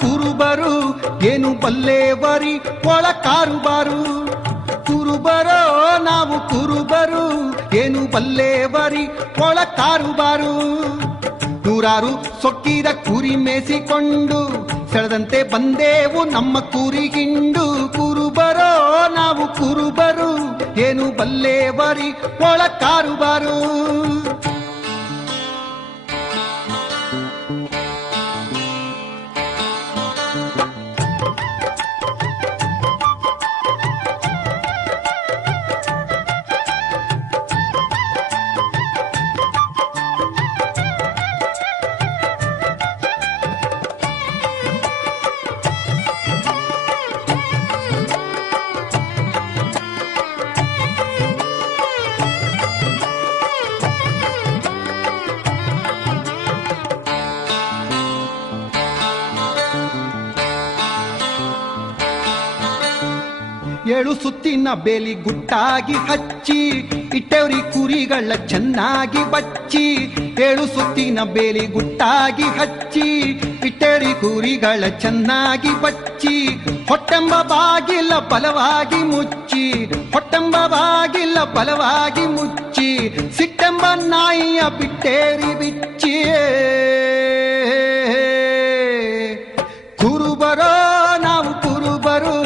ಕುರುಬರು ಏನು ಬಲ್ಲೇವರಿ ಒಳ ಕಾರುಬಾರು. ಕುರುಬರೋ ನಾವು ಕುರುಬರು ಏನು ಬಲ್ಲೇವರಿ ಒಳ ಕಾರುಬಾರು. ನೂರಾರು ಸೊಕ್ಕಿದ ಕುರಿ ಮೇಸಿಕೊಂಡು ಸೆಳೆದಂತೆ ಬಂದೇವು ನಮ್ಮ ಕುರಿಗಿಂಡು. ಕುರುಬರೋ ನಾವು ಕುರುಬರು ಏನು ಬಲ್ಲೇವರಿ ಒಳ ಕಾರುಬಾರು. ಏಳು ಸುತ್ತಿನ ಬೇಲಿ ಗುಟ್ಟಾಗಿ ಹಚ್ಚಿ ಇಟ್ಟವ್ರಿ ಕುರಿಗಳ ಚೆನ್ನಾಗಿ ಬಚ್ಚಿ. ಏಳು ಸುತ್ತಿನ ಬೇಲಿ ಗುಟ್ಟಾಗಿ ಹಚ್ಚಿ ಇಟ್ಟವ್ರಿ ಕುರಿಗಳ ಚೆನ್ನಾಗಿ ಬಚ್ಚಿ. ಹೊಟ್ಟೆಂಬ ಬಾಗಿಲ ಬಲವಾಗಿ ಮುಚ್ಚಿ, ಹೊಟ್ಟೆಂಬ ಬಾಗಿಲ ಬಲವಾಗಿ ಮುಚ್ಚಿ. ಸಿಟ್ಟೆಂಬ ನಾಯಿಯ ಬಿಟ್ಟೇರಿ ಬಿಚ್ಚಿ. ಕುರುಬರೋ ನಾವು ಕುರುಬರು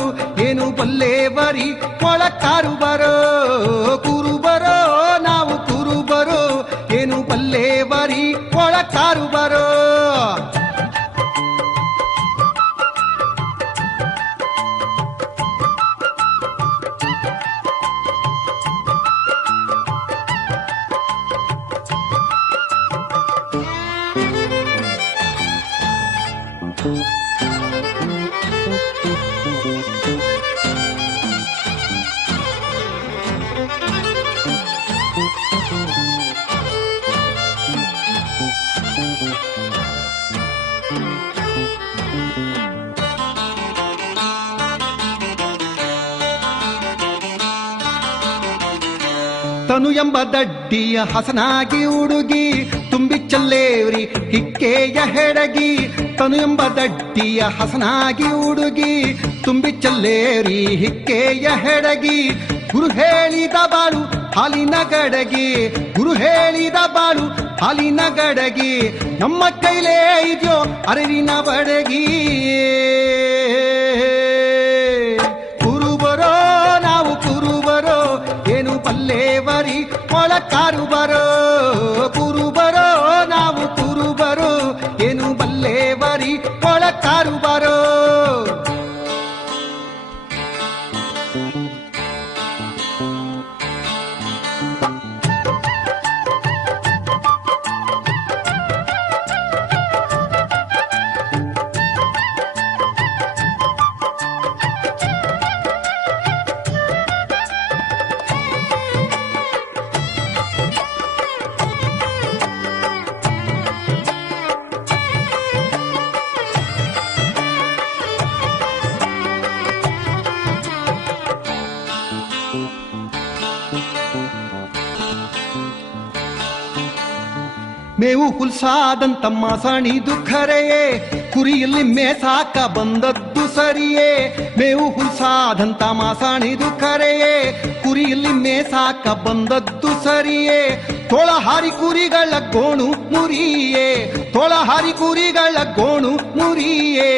ಏನು ಬಲ್ಲೇವರಿ ಒಳ ಕಾರುಬರೋ. ಕುರುಬರೋ ನಾವು ಕುರುಬರು ಏನು ಬಲ್ಲೇವರಿ ಒಳ ಕಾರುಬರೋ. ತನು ಎಂಬ ದಡ್ಡಿಯ ಹಸನಾಗಿ ಹುಡುಗಿ ತುಂಬಿ ಚಲ್ಲೇವ್ರಿ ಹಿಕ್ಕೆಯ ಹೆಡಗಿ. ತನು ಎಂಬ ದಡ್ಡಿಯ ಹಸನಾಗಿ ಹುಡುಗಿ ತುಂಬಿ ಚಲ್ಲೇವ್ರಿ ಹಿಕ್ಕೆಯ ಹೆಡಗಿ. ಗುರು ಹೇಳಿದ ಬಾಳು ಹಾಲಿನ ಗಡಗಿ, ಗುರು ಹೇಳಿದ ಬಾಳು ಹಾಲಿನ ಗಡಗಿ. ನಮ್ಮ ಕೈಲೇ ಇದೆಯೋ ಅರಿವಿನ ಬಡಗಿ. ಕುರುಬರೋ ನಾವು ಕುರುಬರೋ ಏನು ಬಲ್ಲೇವರಿ ಒಳ ಕಾರುಬರೋ. ಕುರುಬರೋ ನಾವು ಕುರುಬರೋ ಏನು ಬಲ್ಲೇವರಿ ಒಳ ಕಾರುಬರೋ. ಮೇವು ಹುಲ್ಸಾದಂತ ಮಾಸಣಿದು ಖರೆಯೇ, ಕುರಿಯಲ್ಲಿ ಮೇಸಾಕ ಬಂದದ್ದು ಸರಿಯೇ. ಮೇವು ಹುಲ್ಸಾದಂತ ಮಾಸಣಿದು ಖರೆಯೇ, ಕುರಿಯಲ್ಲಿ ಮೇಸಾಕ ಬಂದದ್ದು ಸರಿಯೇ. ತೋಳಹಾರಿ ಕುರಿಗಳ ಗೋಣು ಮುರಿಯೇ, ತೋಳಹಾರಿ ಕುರಿಗಳ ಗೋಣು ಮುರಿಯೇ.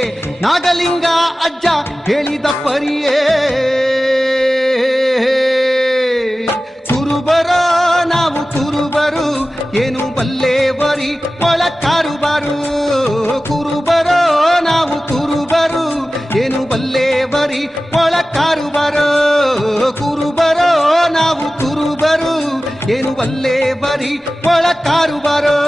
ನಾಗಲಿಂಗ ಅಜ್ಜ ಹೇಳಿದ ಪರಿಯೇ. ಕುರುಬರೋ ನಾವು ಕುರುಬರು ಏನು ಬಲ್ಲೇವರಿ ಒಳ ಕಾರುಬಾರು. ಕುರುಬರೋ ನಾವು ಕುರುಬರು ಏನು ಬಲ್ಲೇವರಿ ಒಳ ಕಾರುಬಾರು. ಕುರುಬರೋ ನಾವು ಕುರುಬರು ಏನು ಬಲ್ಲೇವರಿ ಒಳ ಕಾರುಬಾರು.